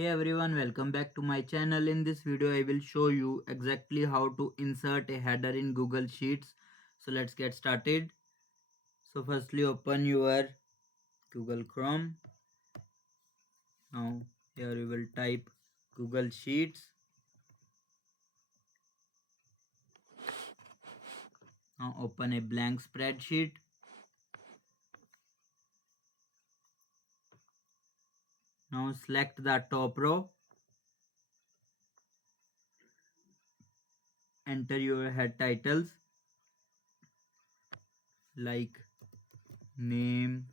Hey everyone, welcome back to my channel. In this video I will show you exactly how to insert a header in Google Sheets. So let's get started. So firstly open your Google Chrome. Now here you will type Google Sheets. Now open a blank spreadsheet. Now select the top row. Enter your head titles like name,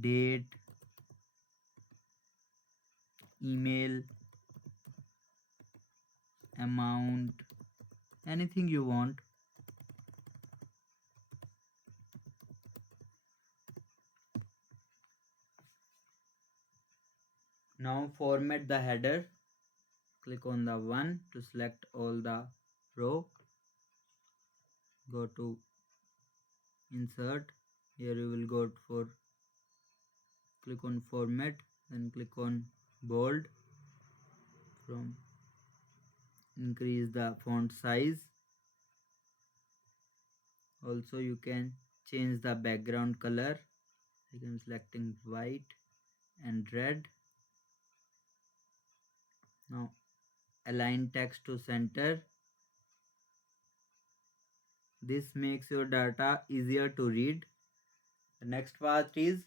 date, email, amount, anything you want. Now format the header. Click on the 1 to select all the row. Go to insert. Here you will go for click on format, then click on bold. From increase the font size. Also you can change the background color. I am selecting white and red. Now align text to center. This makes your data easier to read. The next part is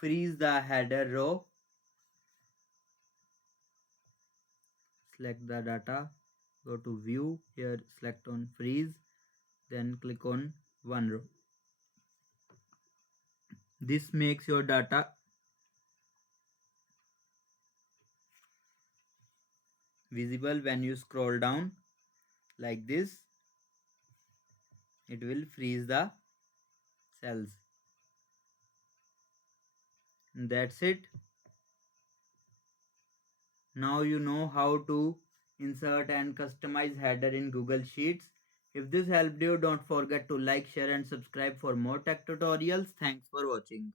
freeze the header row. Select the data, go to view, here select on freeze, then click on one row. This makes your data visible when you scroll down like this. It will freeze the cells. And that's it. Now you know how to insert and customize header in Google Sheets. If this helped you, don't forget to like, share and subscribe for more tech tutorials. Thanks for watching.